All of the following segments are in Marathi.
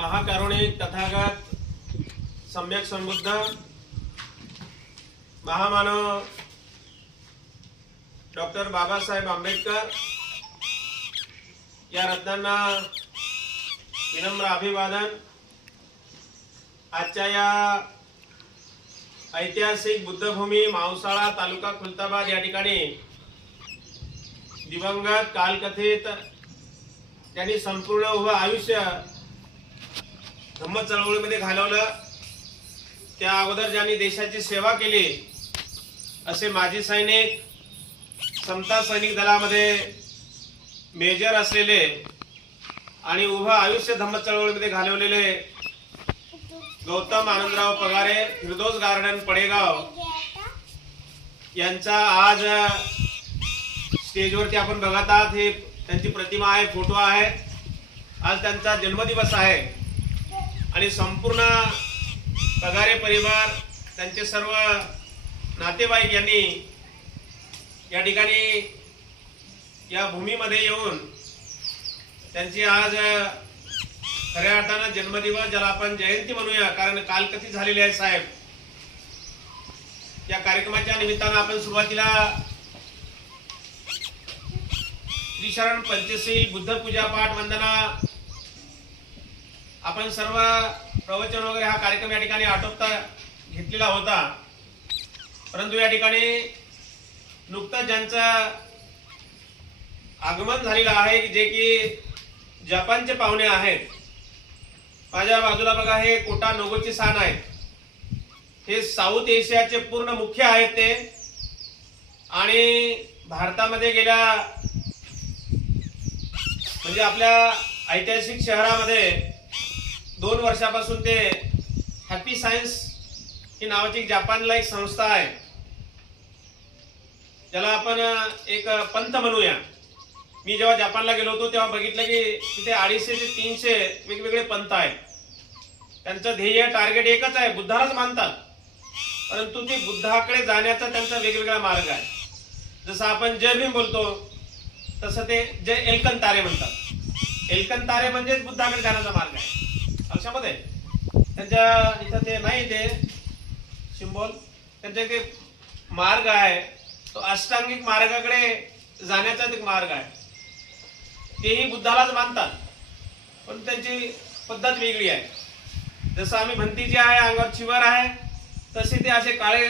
महाकारुणिक तथागत सम्यक संबुद्ध महामानव डॉक्टर बाबासाहेब आंबेडकर या रत्नांना विनम्र अभिवादन। आजच्या या ऐतिहासिक बुद्धभूमी मावसाळा तालुका खुलताबाद या ठिकाणी दिवंगत कालकथित त्यांनी संपूर्ण उभं आयुष्य धम्म चळवळीमध्ये घालवलं, त्या अगोदर ज्यांनी देशाची सेवा केली असे माजी सैनिक, समता सैनिक दलामध्ये मेजर असलेले आणि उभं आयुष्य धम्म चळवळीमध्ये घालवलेले गौतम आनंदराव पगारे, फिरदौस गार्डन पडेगाव यांचा आज स्टेजवरती आपण बघत आहात। ही त्यांची प्रतिमा आहे, फोटो आहे। आज त्यांचा जन्मदिवस आहे आणि संपूर्ण पगारे परिवार, त्यांचे सर्व नातेवाईक यांनी या ठिकाणी या भूमीमध्ये येऊन त्यांची आज खऱ्या अर्थानं जन्मदिवस, ज्याला आपण जयंती म्हणूया, कारण कालकथित झालेली आहे साहेब। या कार्यक्रमाच्या निमित्तानं आपण सुरुवातीला त्रिशरण पंचशील बुद्ध पूजा पाठ वंदना आपण सर्व प्रवचन वगैरे हा कार्यक्रम या ठिकाणी आटोपता घेतलेला होता, परंतु या ठिकाणी नुकतंच ज्यांचं आगमन झालेलं आहे, जे की जपानचे पाहुणे आहेत। माझ्या बाजूला बघा, हे कोटा नोगोची सान आहेत। हे साऊथ एशियाचे पूर्ण मुख्य आहेत ते, आणि भारतामध्ये गेल्या म्हणजे आपल्या ऐतिहासिक शहरामध्ये 2 वर्षापासून ते हॅपी सायन्स ही नावाची जपानला एक संस्था आहे, ज्याला आपण एक पंथ म्हणूया। मी जेव्हा जपानला गेलो होतो तेव्हा बघितलं की तिथे 250 ते 300 वेगवेगळे पंथ आहेत। त्यांचं ध्येय, टार्गेट एकच आहे, बुद्धालाच मानतात, परंतु ते बुद्धाकडे जाण्याचा त्यांचा वेगवेगळा मार्ग आहे। जसं आपण जय भीम बोलतो तसं ते जय एलकंतारे म्हणतात। एलकंतारे म्हणजेच बुद्धाकडे जाण्याचा मार्ग आहे। लक्षामध्ये त्यांच्या इथं ते नाही, ते सिंबॉल त्यांचा ते मार्ग आहे, तो अष्टांगिक मार्गाकडे जाण्याचा एक मार्ग आहे। तेही बुद्धालाच मानतात, पण त्यांची पद्धत वेगळी आहे। जसं आम्ही भंतीजी आहे, अंगावर चिवर आहे, तसे ते असे काळे,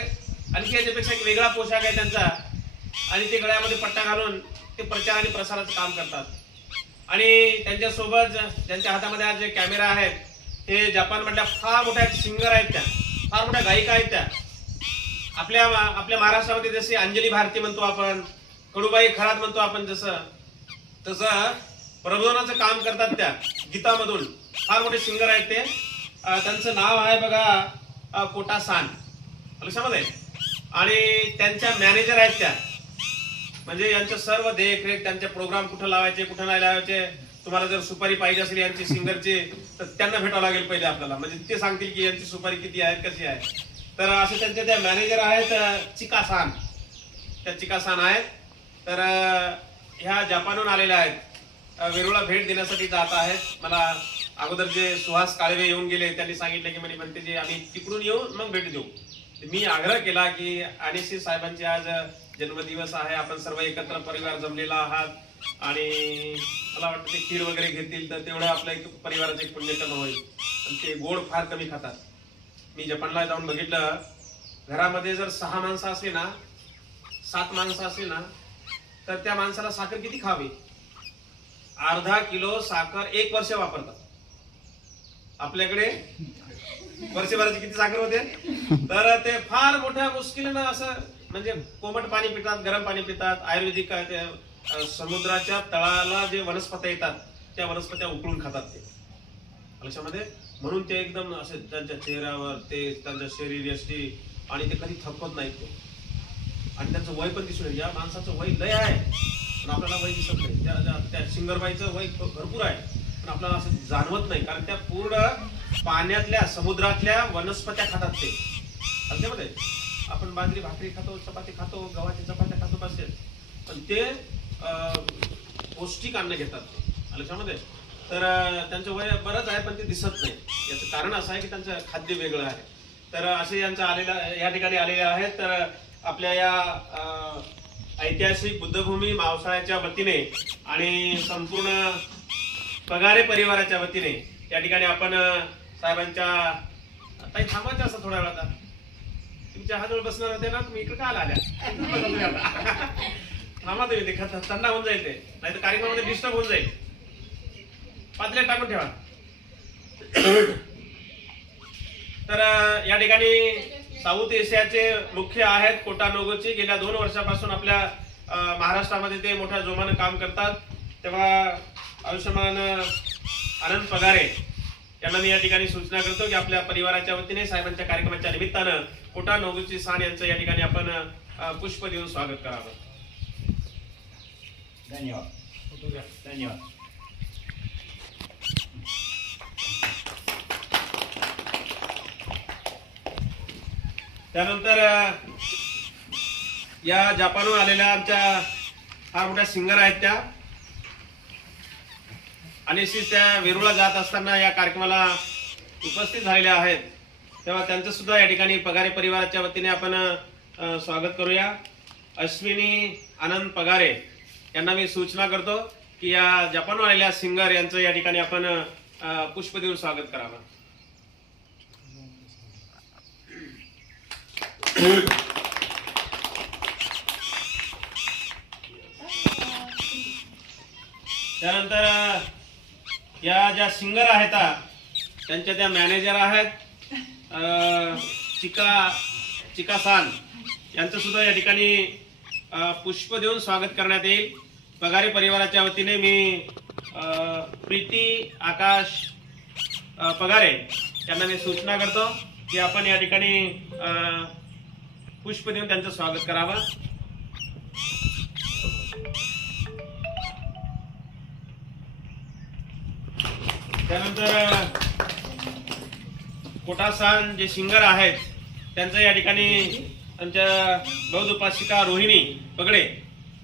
आणखी याच्यापेक्षा एक वेगळा पोशाख आहे त्यांचा, आणि ते गळ्यामध्ये पट्टा घालून ते प्रचार आणि प्रसाराचं काम करतात। आणि त्यांच्यासोबत ज्यांच्या हातामध्ये आज जे कॅमेरा आहेत, हे जपान मधल्या फार मोठ्या सिंगर आहेत, त्या फार मोठ्या गायिका आहेत। त्या आपल्या महाराष्ट्रामध्ये जशी अंजली भारती म्हणतो आपण, कडूबाई खरात म्हणतो आपण, तसं प्रबोधनाचं काम करतात त्या गीतामधून। फार मोठे सिंगर आहेत ते। त्यांचं नाव आहे बघा कोटा सान, लक्षामध्ये। आणि त्यांच्या मॅनेजर आहेत त्या, म्हणजे यांचं सर्व देखरेख, त्यांचे प्रोग्राम कुठं लावायचे कुठं नाही लावायचे। तुम्हाला जर सुपारी पाहिजे असेल यांची सिंगरची, तर त्यांना भेटावं लागेल पहिले आपल्याला, म्हणजे ते सांगतील की यांची सुपारी किती आहे, कशी आहे। तर असे त्यांचे त्या मॅनेजर आहेत चिका सान, त्या चिका सान आहेत। तर ह्या जपानहून आलेल्या आहेत, वेरूळला भेट देण्यासाठी जात आहेत। मला अगोदर जे सुहास काळवे येऊन गेले, त्यांनी सांगितलं की म्हणे म्हणते जे आम्ही तिकडून येऊन मग भेट देऊ। मी आग्रह केला की अनिशी साहेबांचे आज जन्मदिवस आहे, आपण सर्व एकत्र परिवार जमलेला आहात, आणि मला वाटतं ते खीर वगैरे घेतील तर तेवढं आपलं एक परिवाराचं एक पुण्यकर्म होईल। आणि ते गोड फार कमी खातात। मी जपानला जाऊन बघितलं, घरामध्ये जर 6 माणसं असली ना, 7 माणसं असली ना, तर त्या माणसाला साखर किती खावी? अर्धा किलो साखर 1 वर्ष वापरतात। आपल्याकडे वर्षभराची किती साखर होते? तर ते फार मोठ्या मुश्किलीनं असं, म्हणजे कोमट पाणी पितात, गरम पाणी पितात, आयुर्वेदिक समुद्राच्या तळाला जे वनस्पत्या येतात त्या वनस्पत्या उकळून खातात ते, लक्षामध्ये। म्हणून ते एकदम असे त्यांच्या चेहऱ्यावर, ते त्यांच्या शरीर यष्टी, आणि ते कधी थकवत नाहीत ते। आणि त्यांचं वय पण दिसून येईल, या माणसाचं वय लय आहे पण आपल्याला वय दिसत नाही। त्या सिंगरबाईचं वय भरपूर आहे पण आपल्याला असं जाणवत नाही, कारण त्या पूर्ण पाण्यातल्या, समुद्रातल्या वनस्पत्या खातात ते। त्याच्यामध्ये आपण बाजरी भाकरी खातो, चपाती खातो, गव्हाची चपात्या खातो बसेल, पण ते पौष्टिक अन्न घेतात ते, लक्षामध्ये। तर त्यांचं वय बरंच आहे पण ते दिसत नाही. याचं कारण असं आहे की त्यांचं खाद्य वेगळं आहे. तर असे यांचं आलेलं या ठिकाणी आलेले आहेत. तर आपल्या या ऐतिहासिक बुद्धभूमी मावसाळ्याच्या वतीने आणि संपूर्ण पगारे परिवाराच्या वतीने या ठिकाणी आपण साहेबांच्या ताई थांबायचं असं थोड्या वेळात. तुमच्या हातवर बसणार होते ना, तुम्ही इकडे का आल्या? थांबा तुम्ही, ते थंड होऊन जाईल ते, नाही तर कार्यक्रमामध्ये डिस्टर्ब होऊन जाईल. पातळ्या टाकून ठेवा. तर या ठिकाणी साऊथ एशियाचे मुख्य आहेत कोटा नोगोची. गेल्या 2 वर्षापासून आपल्या महाराष्ट्रामध्ये ते मोठ्या जोमानं काम करतात. तेव्हा आयुष्यमान आनंद पगारे यांना मी या ठिकाणी सूचना करतो की आपल्या परिवाराच्या वतीने साहेबांच्या कार्यक्रमाच्या निमित्तानं कोटा नोगोची सान यांचं या ठिकाणी आपण पुष्प देऊन स्वागत करावं. धन्यवाद. धन्यवाद. त्यानंतर या जपानहून आलेल्या आमच्या फार मोठ्या सिंगर आहेत त्या, आणि त्या वेरूळला जात असताना या कार्यक्रमाला उपस्थित झालेल्या आहेत. तेव्हा त्यांचं सुद्धा या ठिकाणी पगारे परिवाराच्या वतीने आपण स्वागत करूया. अश्विनी आनंद पगारे यांना मी सूचना करतो की या जपानहून आलेल्या सिंगर यांचं या ठिकाणी आपण पुष्प देऊन स्वागत करावं. त्यानंतर या ज्या सिंगर आहेत त्यांच्या त्या मॅनेजर आहेत चिका सान यांचं सुद्धा या ठिकाणी पुष्प देऊन स्वागत करण्यात येईल. पगारे परिवाराच्या वतीने मी प्रीती आकाश पगारे यांना मी सूचना करतो की आपण या ठिकाणी पुष्प देऊन त्यांचं स्वागत करावं. त्यानंतर कोटासान जे सिंगर आहेत त्यांचं या ठिकाणी आमच्या बौद्ध उपासिका रोहिणी पगडे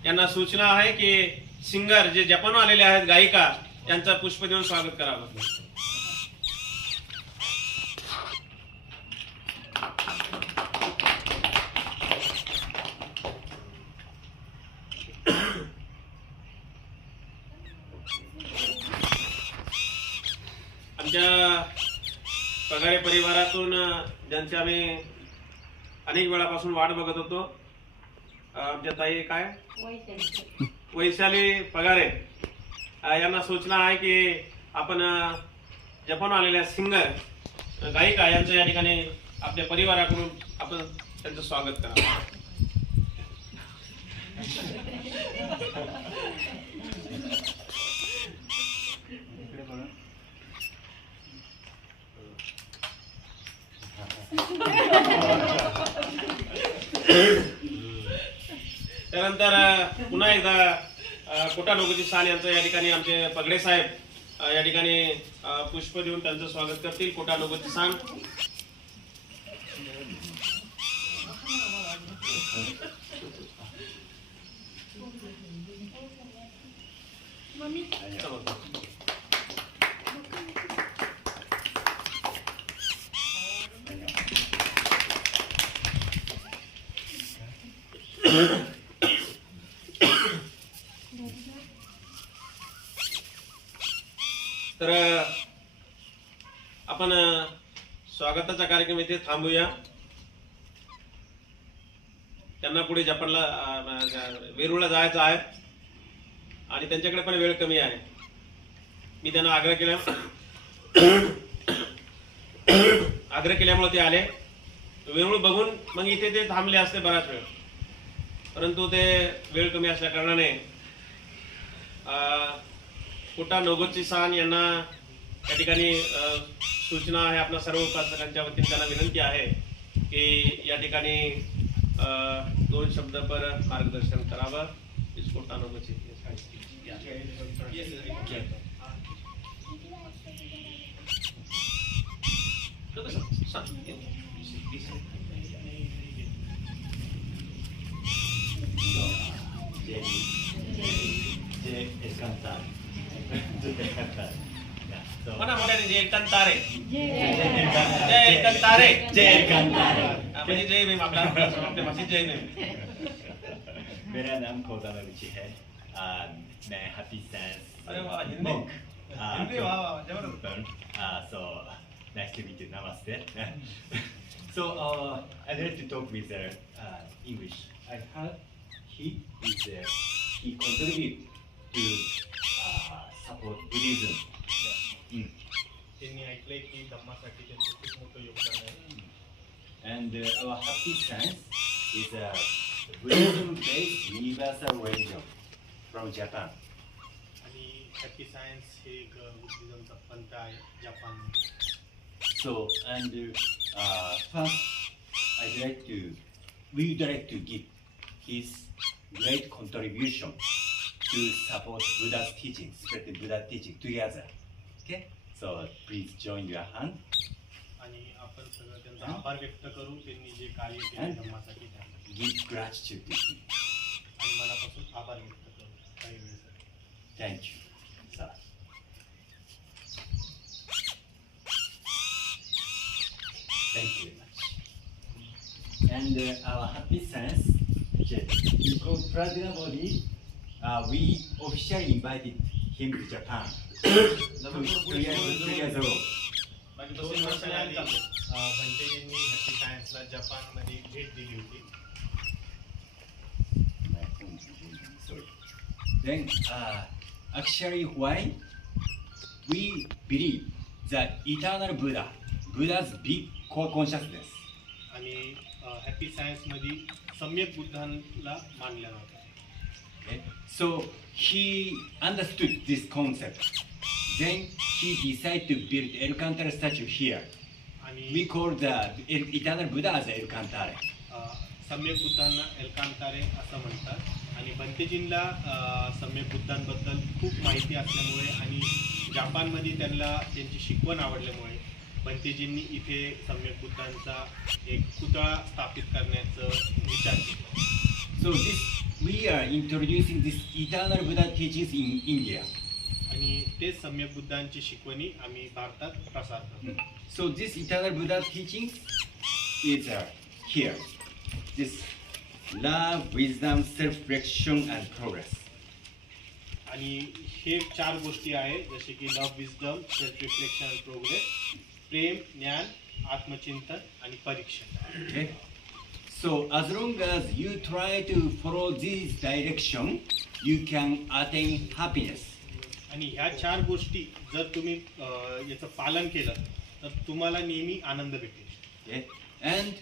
यांना सूचना आहे की सिंगर जे जपानहून आलेले आहेत गायिका यांचं पुष्प देऊन स्वागत करावं. आमच्या पगारे परिवारातून ज्यांची आम्ही अनेक वेळापासून वाट बघत होतो, आमच्या ताई काय वैशाली पगारे यांना सूचना आहे की आपण जपान आलेल्या सिंगर गायिका यांचं या ठिकाणी आपल्या परिवाराकडून आपण त्यांचं स्वागत करावं. त्यानंतर पुन्हा एकदा कोटा नोगोची सान यांचं या ठिकाणी आमचे पगडे साहेब या ठिकाणी पुष्प देऊन त्यांचं स्वागत करतील. कोटा नोगोची सान. तर आपण स्वागताचा कार्यक्रम इथे थांबूया. त्यांना पुढे जपानला वेरूळला जायचं आहे आणि त्यांच्याकडे पण वेळ कमी आहे. मी त्यांना आग्रह केल्यामुळे ते आले. वेरूळ बघून मग इथे ते थांबले असते बराच वेळ, परंतु ते वेळ कमी असल्या कारणाने कोटा नोगोची सान यांना या ठिकाणी सूचना आहे आपल्या सर्व उपासकांच्या वतीने त्यांना विनंती आहे की या ठिकाणी 2 शब्द पर मार्गदर्शन करावं. कोटा नोगोची descansar. म्हणा मोठ्याने जय कंतारे. जय जय कंतारे. कंतारे. म्हणजे जय भीम आपल्या भाषेत जय भीम. मेरा नाम कोदानागुची है. मैं हैप्पी साइंस अरे वाह, हिंदी. monk. हिंदी, वाह, वाह, जबरदस्त. So nice to meet you. Namaste. So I'd like to talk with English. I heard he contribute to support Buddhism. त्यांनी ऐकलंय की धम्मासाठी त्यांचं खूप मोठं योगदान आहे. And our happy science is a Buddhism-based universal religion from Japan. आणि हॅपी सायन्स हे एक बुद्धिझमचा पंथ आहे Japan. So and first, we would like to give his great contribution to support Buddha's teaching, spreading Buddha's teaching together. Okay, so please join your hand. आणि आपण सगळं त्यांचा आभार व्यक्त करू त्यांनी जे कार्य केले धम्मासाठी त्यासाठी. Give gratitude to him. आणि मनापासून आभार व्यक्त करू काही वेळेसाठी. Thank you, sir. Thank you very much. And our happy science, Yuko Pradinabody, we officially invited him to Japan 2 years ago. बाकी 2 दुसरी वर्षाने वर्षांनी आली. भंतेजींनी हॅपी सायन्सला जपानमध्ये भेट दिली होती. My phone is ringing, sorry. Then, actually, why we believe that eternal Buddha's big core consciousness. आणि हॅपी सायन्समध्ये सम्यक बुद्धांना मानलं जातं. Okay? So he understood this concept. Then he decided to build Alcantara statue here. आणि We call the eternal Buddha as Alcantara. सम्यक बुद्धांना एलकांतारे असं म्हणतात. आणि भंतेजींना सम्यक बुद्धांबद्दल खूप माहिती असल्यामुळे आणि जपानमध्ये त्यांना त्यांची शिकवण आवडल्यामुळे भंतेजींनी इथे सम्यक बुद्धांचा एक पुतळा स्थापित करण्याचं विचार केला. So we are introducing this eternal Buddha teachings in India. आणि ते सम्यक बुद्धांची शिकवणी आम्ही भारतात प्रसार करतो. So this eternal Buddha teachings is here. This love, wisdom, self-reflection, and progress. आणि हे 4 गोष्टी आहे जसे की love, wisdom, self reflection, progress, प्रेम, ज्ञान, आत्मचिंतन आणि परीक्षण. Okay. So as long as you try to follow this direction, you can attain happiness. आणि ह्या 4 गोष्टी जर तुम्ही याचं पालन केलं तर तुम्हाला नेहमी आनंद भेटेल. Okay. And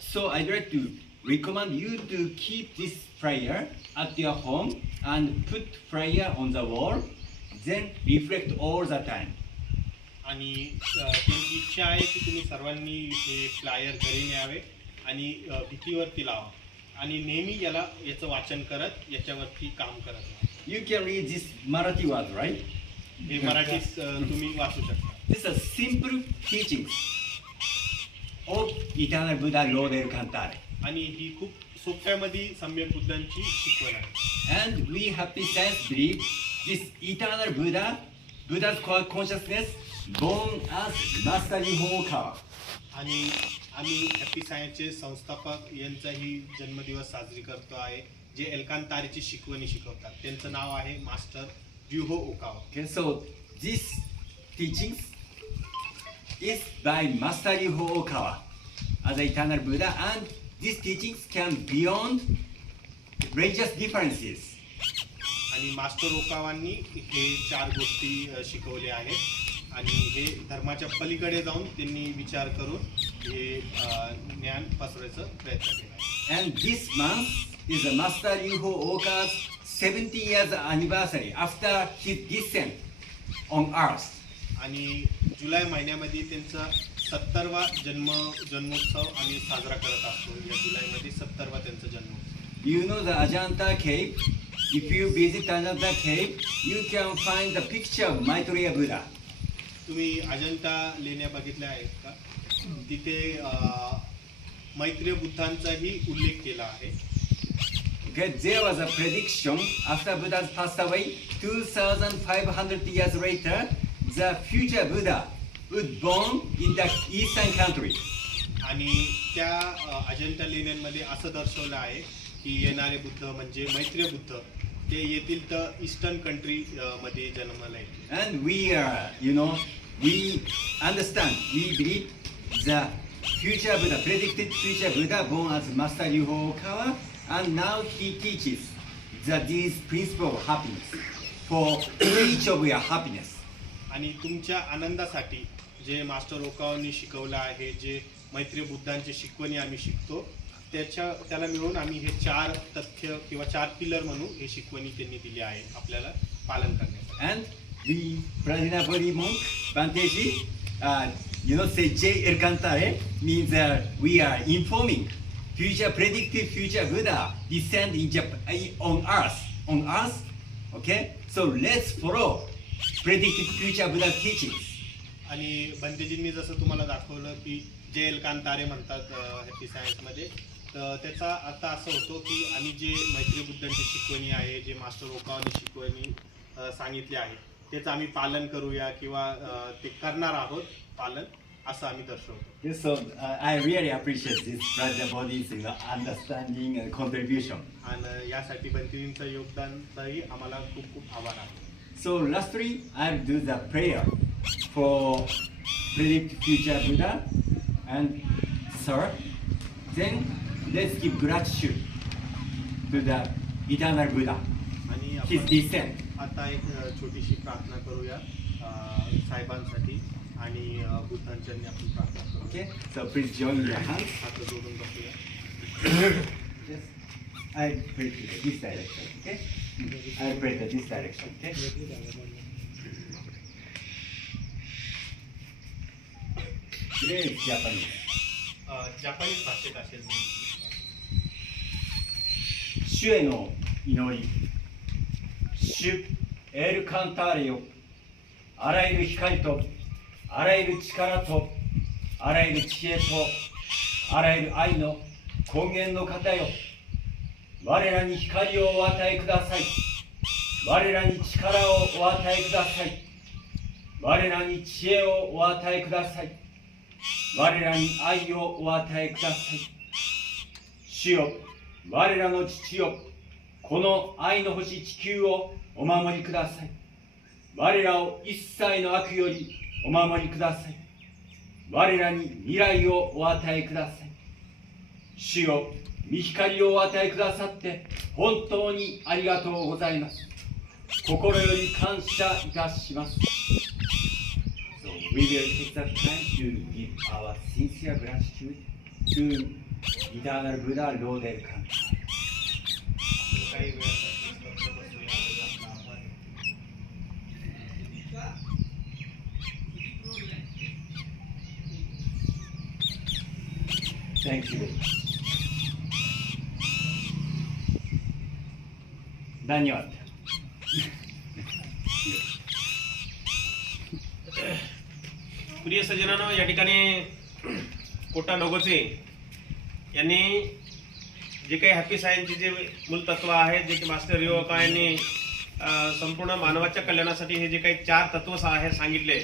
so I'd like to recommend you to keep this prayer at your home and put prayer on the wall, then reflect all the time. आणि त्यांची इच्छा आहे की तुम्ही सर्वांनी हे फ्लायर घरी न्यावे आणि भिंतीवरती लावा आणि नेहमी याचं वाचन करत याच्यावरती काम करत राहा. You can read this Marathi word, right? हे मराठीत तुम्ही वाचू शकता. These are simple teachings of eternal Buddha Lord Alcantara. आणि ही खूप सोप्यामध्ये सम्यक बुद्धांची शिकवण आहे. And we happy science believe this eternal Buddha's core consciousness born as Master Hokawa. आणि आम्ही हॅपी सायन्सचे संस्थापक यांचाही जन्मदिवस साजरी करतो आहे जे एल्कांतारीची शिकवणी शिकवतात. त्यांचं नाव आहे master Juho Okawa. Okay, so this teachings is by Master Ryuho Okawa as eternal Buddha, and these teachings can beyond religious differences. आणि मास्टर ओकावांनी हे 4 गोष्टी शिकवल्या आहेत आणि हे धर्माच्या पलीकडे जाऊन त्यांनी विचार करून हे ज्ञान पसरवायचा प्रयत्न केला. And this month is the Master Ryuho Okawa's 70 years anniversary after his descent on earth. आणि जुलै महिन्यामध्ये त्यांचा 70वा जन्मोत्सव आम्ही साजरा करत असतो. या जुलैमध्ये 70वा त्यांचा जन्मोत्सव. You know the Ajanta cave? If you visit Ajanta cave, you can find the picture of Maitreya Buddha. तुम्ही अजंता लेण्या बघितल्या आहेत का? तिथे मैत्रेय बुद्धांचाही उल्लेख केला आहे. Okay, there was a prediction after Buddha passed away 2,500 years later, the future Buddha would born in the eastern country. आणि त्या अजंता लेण्यांमध्ये असं दर्शवलं आहे की येणारे बुद्ध म्हणजे मैत्रेय बुद्ध ते येतील तर ईस्टर्न कंट्री मध्ये जन्माला येतील. And we we understand, we believe the future Buddha, predicted future Buddha born as Master Ryuho Okawa, and now he teaches that these principles of happiness for each of your happiness. आणि तुमच्या आनंदासाठी जे मास्टर ओकावांनी शिकवलं आहे, जे मैत्रेय बुद्धांची शिकवणी आम्ही शिकतो, त्याला मिळून आम्ही हे 4 तथ्य किंवा 4 पिलर म्हणून हे शिकवणी त्यांनी दिली आहे आपल्याला पालन करण्यासाठी. And we, Prajnapati monk, Banteji, say J. Erkantare means we are informing future, predicted future Buddha descend in on earth, okay? So let's follow predicted future Buddha teachings. आणि बंतेजींनी जसं तुम्हाला दाखवलं की जे एलकांतारे म्हणतात हॅपी सायन्समध्ये, तर त्याचा अर्थ असं होतो की आम्ही जे मैत्रेय बुद्धांची शिकवणी आहे, जे मास्टर ओकावांनी शिकवणी सांगितली आहे, त्याचं आम्ही पालन करूया किंवा ते करणार आहोत पालन, असं आम्ही दर्शवतो. Yes, so I really appreciate this Prajnapatis understanding and contribution. आणि यासाठी बंतेजींचं योगदानही आम्हाला खूप खूप आभार आहे. So lastly, I'll do the prayer for predict future Buddha, and sir, then let's give gratitude to the eternal Buddha, आणि his आपण descent. आता एक छोटीशी प्रार्थना करूया साहेबांसाठी आणि बुद्धांच्या आपण प्रार्थना करूया. Okay, so please join your hands. हात जोडून बसूया. Yes, I pray to this direction. Okay, I pray to this direction. Okay. Great Japanese. Japanese भाषेत असेल. 主への祈り、主エルカンターレよ、あらゆる光と、あらゆる力と、あらゆる知恵と、あらゆる愛の根源の方よ、我らに光をお与えください。我らに力をお与えください。我らに知恵をお与えください。我らに愛をお与えください。主よ、我らの父よ、この愛の星地球をお守りください。我らを一切の悪よりお守りください。我らに未来をお与えください。主よ、御光をお与えくださって本当にありがとうございます。心より感謝いたします。So we will take the time to give our sincere gratitude to Eternal Buddha Lord Elkantar. काही वेळासाठी स्तब्ध बसूया आणि आपला आभार व्यक्त. Thank you. धन्यवाद. प्रिय सज्जनांनो, या ठिकाणी कोटा नोगोचे यांनी जे काही हॅपी सायन्सचे जे मूलतत्व आहेत, जे की मास्टर रिओ ओकावा यांनी संपूर्ण मानवाच्या कल्याणासाठी हे जे काही 4 तत्व आहे सांगितले,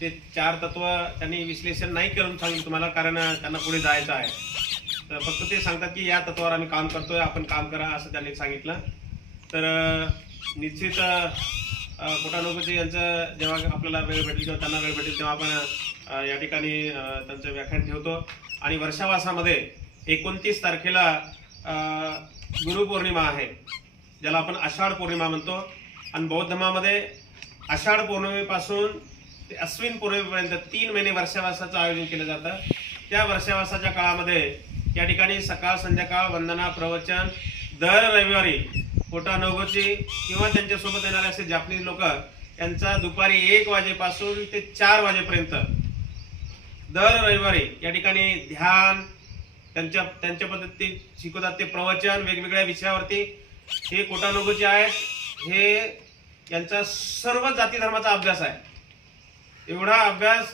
ते 4 तत्व त्यांनी विश्लेषण नाही करून सांगितलं तुम्हाला, कारण त्यांना पुढे जायचं आहे. तर फक्त ते सांगतात की या तत्वावर आम्ही काम करतोय, आपण काम करा असं त्यांनी सांगितलं. तर निश्चित कोटा नोगोचे यांचं जेव्हा आपल्याला वेळ भेटेल किंवा त्यांना वेळ भेटेल तेव्हा आपण या ठिकाणी त्यांचं व्याख्यान ठेवतो. आणि वर्षावासामध्ये 29 तारखेला गुरुपौर्णिमा आहे, ज्याला आपण आषाढ पौर्णिमा म्हणतो. आणि बौद्ध धर्मामध्ये आषाढ पौर्णिमेपासून ते अश्विन पौर्णिमेपर्यंत 3 महिने वर्षावासाचं आयोजन केलं जातं. त्या वर्षावासाच्या काळामध्ये या ठिकाणी सकाळ संध्याकाळ वंदना प्रवचन दर रविवारी कोटा नोगोचे किंवा त्यांच्यासोबत येणारे असे जापनीज लोक यांचा दुपारी 1 वाजेपासून ते 4 वाजेपर्यंत दर रविवारी या ठिकाणी ध्यान, त्यांच्या पद्धतीने शिकवतात ते प्रवचन वेगवेगळ्या विषयावरती. हे कोटा नोगोचे आहेत, हे यांचा सर्व जाती धर्माचा अभ्यास आहे. एवढा अभ्यास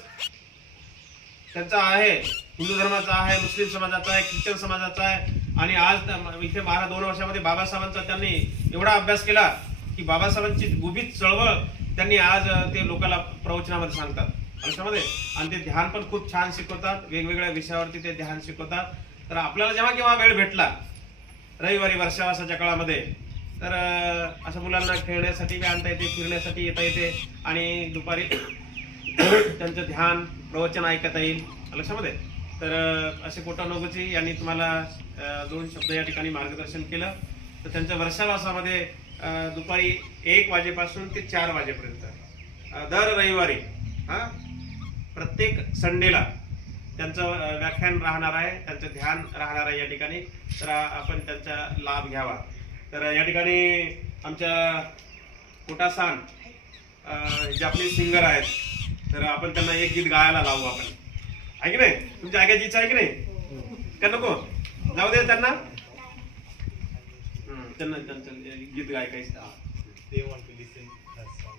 त्यांचा आहे, हिंदू धर्माचा आहे, मुस्लिम समाजाचा आहे, ख्रिश्चन समाजाचा आहे. आणि आज इथे 2 वर्षामध्ये बाबासाहेबांचा त्यांनी एवढा अभ्यास केला की बाबासाहेबांची गुपित चळवळ त्यांनी आज ते लोकांना प्रवचनामध्ये सांगतात लक्षामध्ये. आणि ते ध्यान पण खूप छान शिकवतात, वेगवेगळ्या विषयावरती ते ध्यान शिकवतात. तर आपल्याला जेव्हा केव्हा वेळ भेटला रविवारी वर्षावासाच्या काळामध्ये तर असं मुलांना खेळण्यासाठी बी आणता येते, फिरण्यासाठी येता येते आणि दुपारी त्यांचं ध्यान प्रवचन ऐकता येईल लक्षामध्ये. तर असे कोटा नोगोची यांनी तुम्हाला 2 शब्द या ठिकाणी मार्गदर्शन केलं. तर त्यांच्या वर्षावासामध्ये दुपारी 1 वाजेपासून ते 4 वाजेपर्यंत दर रविवारी प्रत्येक संडेला त्यांचं व्याख्यान राहणार आहे, त्यांचं ध्यान राहणार आहे या ठिकाणी. तर आपण त्यांचा लाभ घ्यावा. तर या ठिकाणी आमच्या कोटासान जापनीज सिंगर आहेत, तर आपण त्यांना एक गीत गायला लावू आपण, आहे की नाही? तुमच्या ऐकायची इच्छा आहे की नाही? का नको जाऊ दे त्यांना? त्यांना त्यांचं गीत गायकायचं. They want to listen that song.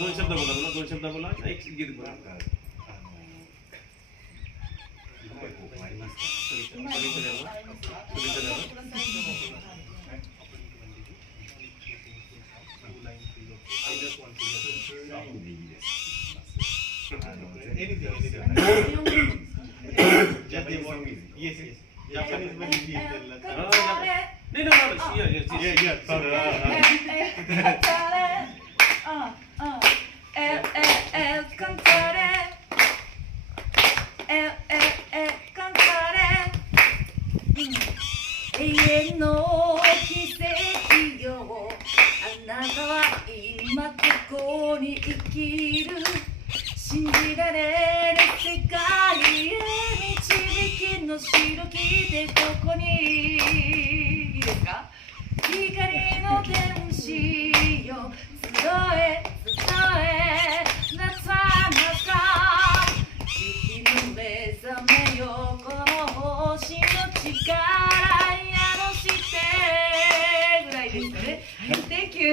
2 शब्द बोला ना, 2 शब्द बोला, एक गीत बोला. Just they want. Yes, yes. Japanese मध्ये जी आहे त्यांना. नाही नाही Yeah, sorry. El cantare, el cantare, 永遠の奇跡よ、あなたは今ここに生きる、信じられる世界へ導きの白きでここにいいですか、光の天使よ、集えなさなか、月の目覚めよ、この星の力宿してぐらいですかね。Thank you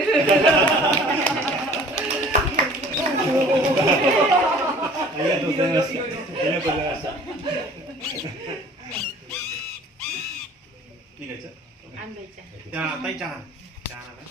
ありがとうございました。ありがとうございました。 निघायचं आंब्याच्या त्या ताई चहा चहा आणा.